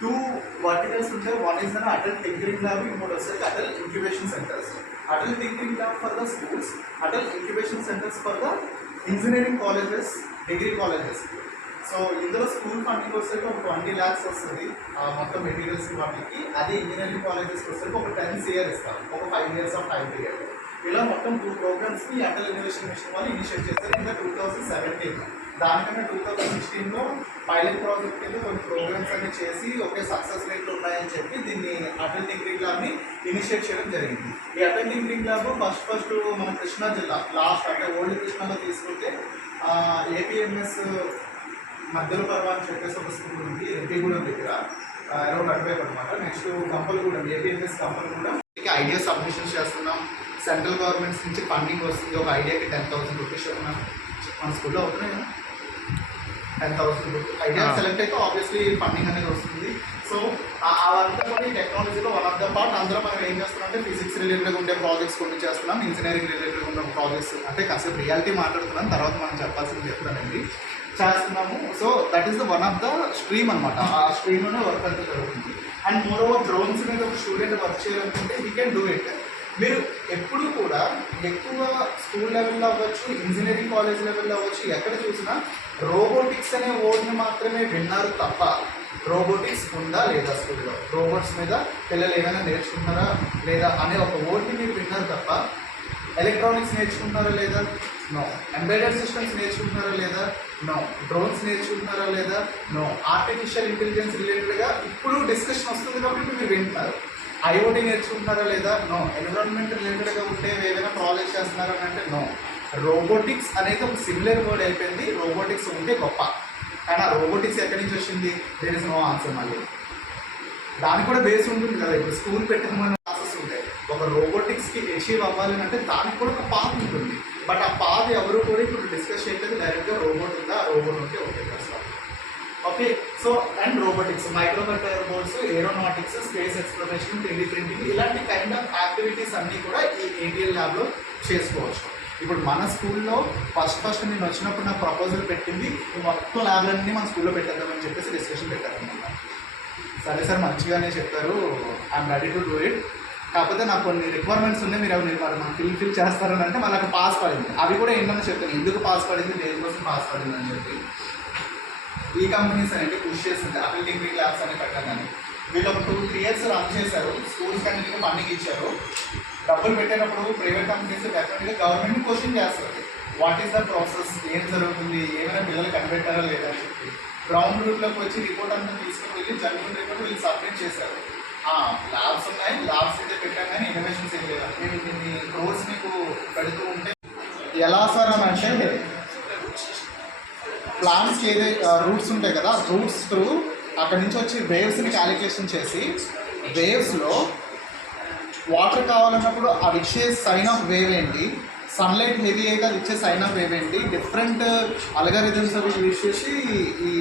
Two verticals ఉంటాయి. One is an Atal tinkering lab, ఇంకోటి వచ్చేసి Atal incubation centres. Atal tinkering lab for the schools, Atal incubation centres for the engineering colleges, degree colleges. So ఇందులో school funding వచ్చేసి ఒక 20 lakhs వస్తుంది మొత్తం materials వాటికి. అదే ఇంజనీరింగ్ కాలేజెస్కి వచ్చేసి ఒక 10 years ఇస్తారు, ఒక 5 years ఆఫ్ టైం పీరియడ్. ఇలా మొత్తం 2 programs అటల్ ఇన్నోవేషన్ మిషన్ వాళ్ళు ఇనిషియేట్ చేస్తారు ఇంకా 2017. దానికన్నా 2016లో పైలట్ ప్రాజెక్ట్ కింద కొన్ని ప్రోగ్రామ్స్ అన్ని చేసి ఒకే సక్సెస్ రేట్లు ఉన్నాయని చెప్పి దీన్ని అటల్ టింకరింగ్ ల్యాబ్ని ఇనిషియేట్ చేయడం జరిగింది. ఈ అటల్ టింకరింగ్ ల్యాబ్ ఫస్ట్ మన కృష్ణా జిల్లా లాస్ట్ అంటే ఓల్డ్ కృష్ణాలో తీసుకుంటే ఏపీఎంఎస్ మధ్యలో పర్వ అని చెప్పేసి ఒక స్కూల్ ఉంది ఎంపీగూడెం దగ్గర, అరౌండ్ అటువైపు అనమాట. Next Kampalgudem, APMS Kampalgudem. Idea submissions చేస్తున్నాం. సెంట్రల్ గవర్నమెంట్స్ నుంచి ఫండింగ్ వస్తుంది. ఒక ఐడియాకి 10,000 rupees మన స్కూల్లో అవుతున్నాయి కదా, 10,000 rupees. ఐడియా సెలెక్ట్ అయితే ఆబ్వియస్లీ ఫండింగ్ అనేది వస్తుంది. సో అవంతా కూడా టెక్నాలజీలో వన్ ఆఫ్ ద పార్ట్. అందులో మనం ఏం చేస్తున్నాం అంటే ఫిజిక్స్ రిలేటెడ్గా ఉండే ప్రాజెక్ట్స్ కొన్ని చేస్తున్నాం, ఇంజనీరింగ్ రిలేటెడ్గా ఉన్న ప్రాజెక్ట్స్ అంటే కాసేపు రియాలిటీ మాట్లాడుతున్నాం, తర్వాత మనం చెప్పాల్సింది చెప్తానండి చేస్తున్నాము. So that is the one of the stream అనమాట. ఆ స్ట్రీమ్లోనే వర్క్ అంతా జరుగుతుంది. అండ్ మోర్ ఓవర్ డ్రోన్స్ మీద ఒక స్టూడెంట్ వర్క్ చేయాలనుకుంటే హీ కెన్ డూ ఇట్. మీరు ఎప్పుడు కూడా ఎక్కువ స్కూల్ లెవెల్లో అవ్వచ్చు, ఇంజనీరింగ్ కాలేజ్ లెవెల్లో అవ్వచ్చు, ఎక్కడ చూసినా రోబోటిక్స్ అనే వర్డ్ని మాత్రమే విన్నారు తప్ప రోబోటిక్స్ ఉందా లేదా స్కూల్లో, రోబోట్స్ మీద పిల్లలు ఏమైనా నేర్చుకుంటున్నారా లేదా అనే ఒక వర్డ్ని మీరు విన్నారు తప్ప ఎలక్ట్రానిక్స్ నేర్చుకుంటున్నారా లేదా, నో. ఎంబెడెడ్ సిస్టమ్స్ నేర్చుకుంటున్నారా లేదా, నో. డ్రోన్స్ నేర్చుకుంటున్నారా లేదా, నో. ఆర్టిఫిషియల్ ఇంటెలిజెన్స్ రిలేటెడ్గా ఇప్పుడు డిస్కషన్ వస్తుంది కాబట్టి మీరు వింటున్నారు. ఐఓటీ నేర్చుకుంటున్నారా లేదా, నో. ఎన్విరాన్మెంట్ రిలేటెడ్గా ఉంటే ఏదైనా ప్రాజెక్ట్ చేస్తున్నారా అంటే నో. రోబోటిక్స్ అనేది ఒక సిమిలర్ వర్డ్ అయిపోయింది. రోబోటిక్స్ ఉంటే గొప్ప, కానీ ఆ రోబోటిక్స్ ఎక్కడి నుంచి వచ్చింది, దేర్ ఇస్ నో ఆన్సర్. మళ్ళీ దానికి కూడా బేస్ ఉంటుంది కదా. ఇప్పుడు స్కూల్ పెట్టమని క్లాసెస్ ఉంటాయి. ఒక రోబోటిక్స్కి అచీవ్ అవ్వాలి అంటే దానికి కూడా ఒక పాత్ ఉంటుంది. బట్ ఆ పాత్ ఎవరు కూడా ఇప్పుడు డిస్కస్ చేయలేదు. డైరెక్ట్గా రోబోట్ ఉందా, ఆ రోబోట్ ఉంటే ఓకే చేస్తాం. Okay. So and robotics, microcontroller boards, aeronautics, space exploration, 3D printing, ఇలాంటి కైండ్ ఆఫ్ యాక్టివిటీస్ అన్నీ కూడా ఈ ఏటీఎల్ ల్యాబ్లో చేసుకోవచ్చు. ఇప్పుడు మన స్కూల్లో ఫస్ట్ నేను వచ్చినప్పుడు నాకు ప్రపోజల్ పెట్టింది మొత్తం ల్యాబ్లన్నీ మన స్కూల్లో పెట్టేద్దామని చెప్పేసి డిస్కషన్ పెట్టారనమాట. సరే సార్ మంచిగానే చెప్పారు, I'm ready to do it. కాకపోతే నాకు కొన్ని రిక్వైర్మెంట్స్ ఉన్నాయి, మీరు మనం ఫిల్ చేస్తారని అంటే మనకు పాస్ పడింది. అవి కూడా ఏంటని చెప్తాను, ఎందుకు పాస్ పడింది, దేనికోసం పాస్ పడింది అని చెప్పి. ఈ కంపెనీస్ అనేది పుష్ చేసింది అటల్ టింకరింగ్ ల్యాబ్స్ అని పెట్టగానే. వీళ్ళు ఒక 2-3 years రన్ చేశారు. స్కూల్స్ అన్నింటికి ఫండింగ్ ఇచ్చారు. డబ్బులు పెట్టేటప్పుడు ప్రైవేట్ కంపెనీస్ డెఫినెట్గా గవర్నమెంట్ని క్వశ్చన్ చేస్తారు. వాట్ ఈస్ ద ప్రాసెస్, ఏం జరుగుతుంది, ఏమైనా పిల్లలు కనిపెట్టారా లేదా అని చెప్పి గ్రౌండ్ రూట్లోకి వచ్చి రిపోర్ట్ అంతా తీసుకుని వెళ్ళి జర్నల్ రిపోర్ట్ వీళ్ళు సబ్మిట్ చేశారు. ల్యాబ్స్ ఉన్నాయి, ల్యాబ్స్ అయితే పెట్టాం కానీ ఇన్నోవేషన్స్ ఏం లేదా. మేము దీన్ని రోజు మీకు పెడుతూ ఉంటే ఎలా సార్ అని అంటే ప్లాంట్స్కి ఏదైతే రూట్స్ ఉంటాయి కదా, రూట్స్ త్రూ అక్కడి నుంచి వచ్చి వేవ్స్ని క్యాలిక్యులేషన్ చేసి వేవ్స్లో వాటర్ కావాలన్నప్పుడు అవి ఇచ్చే సైన్ ఆఫ్ వేవ్ ఏంటి, సన్లైట్ హెవీ అయితే అది ఇచ్చే సైన్ ఆఫ్ వేవ్ ఏంటి, డిఫరెంట్ అల్గారిథమ్స్ అవి యూజ్ చేసి ఈ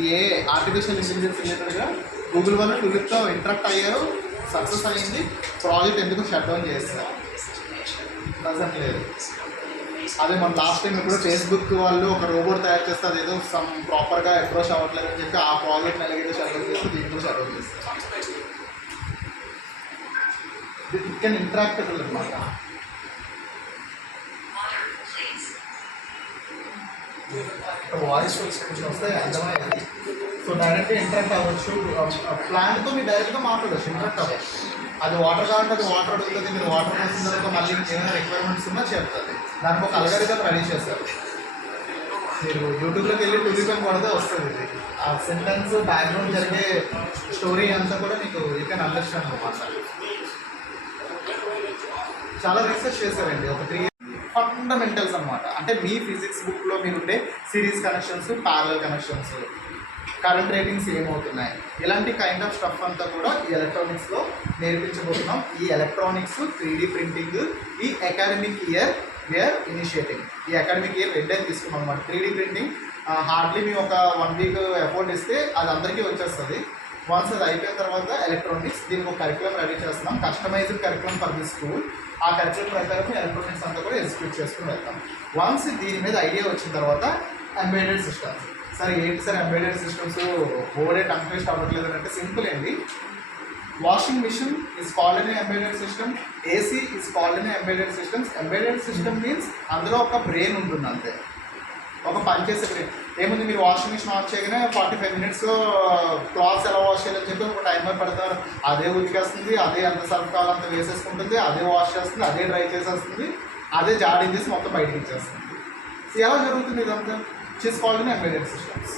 ఆర్టిఫిషియల్ ఇంటెలిజెన్స్ రిలేటెడ్గా గూగుల్ వాళ్ళు టూలిప్తో ఇంటరాక్ట్ అయ్యారు. సక్సెస్ అయ్యింది. ప్రాజెక్ట్ ఎందుకు షట్ డౌన్ చేస్తారు ప్రజెంట్ లేదు. అదే మన లాస్ట్ టైం ఇప్పుడు ఫేస్బుక్ వాళ్ళు ఒక రోబోట్ తయారు చేస్తే అదేదో సమ్ ప్రాపర్గా అప్రోచ్ అవ్వట్లేదు అని చెప్పి ఆ ప్రాజెక్ట్ ఎలాగైతే షట్ డౌన్ చేస్తే దీంట్లో షట్ డౌన్ చేస్తారు. ఇట్ కెన్ ఇంటరాక్టబుల్ అనమాట. వాయిస్ కొంచెం వస్తే అర్థమయ్యేది. సో డైరెక్ట్గా ఇంటరాక్ట్ అవ్వచ్చు. ప్లాంట్తో మీరు డైరెక్ట్గా మాట్లాడవచ్చు, ఇంటరాక్ట్ అవ్వచ్చు. అది వాటర్ కావాలంటే అది వాటర్ అడుగుతుంది, మీరు వాటర్ పోసిన తర్వాత మళ్ళీ ఏమైనా రిక్వైర్మెంట్స్ ఉన్నా చెప్తుంది. దానికి ఒక అల్గారిథం రెడీ చేస్తారు. మీరు యూట్యూబ్లోకి వెళ్ళి టూలిప్ కొడితే వస్తుంది. ఇది ఆ సెంటెన్స్ బ్యాక్గ్రౌండ్ జరిగే స్టోరీ అంతా కూడా మీకు యూ కెన్ అండర్స్టాండ్ అనమాట. చాలా రీసెర్చ్ చేశారండి. ఒక 3 ఫండమెంటల్స్ అనమాట. అంటే మీ ఫిజిక్స్ బుక్లో మీరు ఉండే series connections, parallel connections, current ratings ఏమవుతున్నాయి, ఇలాంటి కైండ్ ఆఫ్ స్టఫ్ అంతా కూడా ఈ ఎలక్ట్రానిక్స్లో నేర్పించబోతున్నాం. ఈ ఎలక్ట్రానిక్స్, 3D ప్రింటింగ్ ఈ అకాడమిక్ ఇయర్ వీఆర్ ఇనిషియేటింగ్. ఈ అకాడమిక్ ఇయర్ 2 days తీసుకున్నాం అనమాట. 3D ప్రింటింగ్ హార్డ్లీ మేము ఒక 1 week ఎఫోర్ట్ ఇస్తే అది అందరికీ వచ్చేస్తుంది. వన్స్ అది అయిపోయిన తర్వాత ఎలక్ట్రానిక్స్, దీనికి ఒక కరికులం రెడీ చేస్తున్నాం, customized curriculum for the school. ఆ కరికులం ప్రకారం ఎలక్ట్రానిక్స్ అంతా కూడా ఎగ్జిక్యూట్ చేసుకుని వెళ్తాం. వన్స్ దీని మీద ఐడియా వచ్చిన తర్వాత ఎంబెడెడ్ సిస్టమ్స్, సార్ ఏంటి సార్ ఎంబెడెడ్ సిస్టమ్స్ బోర్డే టంగ్ ట్విస్ట్ అవ్వట్లేదు అంటే సింపుల్ ఏంటి, washing machine is called an embedded system, AC is called an embedded systems. Embedded system means అందులో ఒక బ్రెయిన్ ఉంటుంది అంతే, ఒక పని చేసే బ్రెయిన్. ఏముంది, మీరు వాషింగ్ మిషన్ ఆన్ చేయగానే 45 minutesలో క్లాత్స్ ఎలా వాష్ చేయాలని చెప్పి ఒక టైమర్ పెడతారు, అదే ఉతికేస్తుంది, అదే ఎంత సర్ఫ్ కావాలంత వేసేసుకుంటుంది, అదే వాష్ చేస్తుంది, అదే డ్రై చేసేస్తుంది, అదే జాడించేసి మొత్తం బయటకి ఇచ్చేస్తుంది. ఎలా జరుగుతుంది ఇదంతా? చేసుకోవాలని ఎంబెడెడ్ సిస్టమ్స్.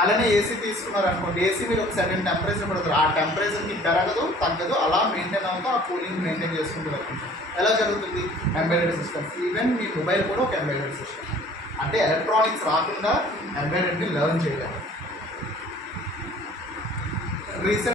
అలానే ఏసీ తీసుకున్నారు అనుకోండి, ఏసీ మీరు ఒక సర్టెన్ టెంపరేచర్ పడుతుంది, ఆ టెంపరేచర్కి పెరగదు తగ్గదు, అలా మెయింటైన్ అవుతూ ఆ కూలింగ్ మెయింటైన్ చేసుకుంటూ వెళ్తుంది. ఎలా జరుగుతుంది? Embedded systems. ఈవెన్ మీ మొబైల్ కూడా ఒక ఎంబెడెడ్ సిస్టమ్. అంటే ఎలక్ట్రానిక్స్ రాకుండా ఎంబెడెడ్ని లెర్న్ చేయాలి. రీసెంట్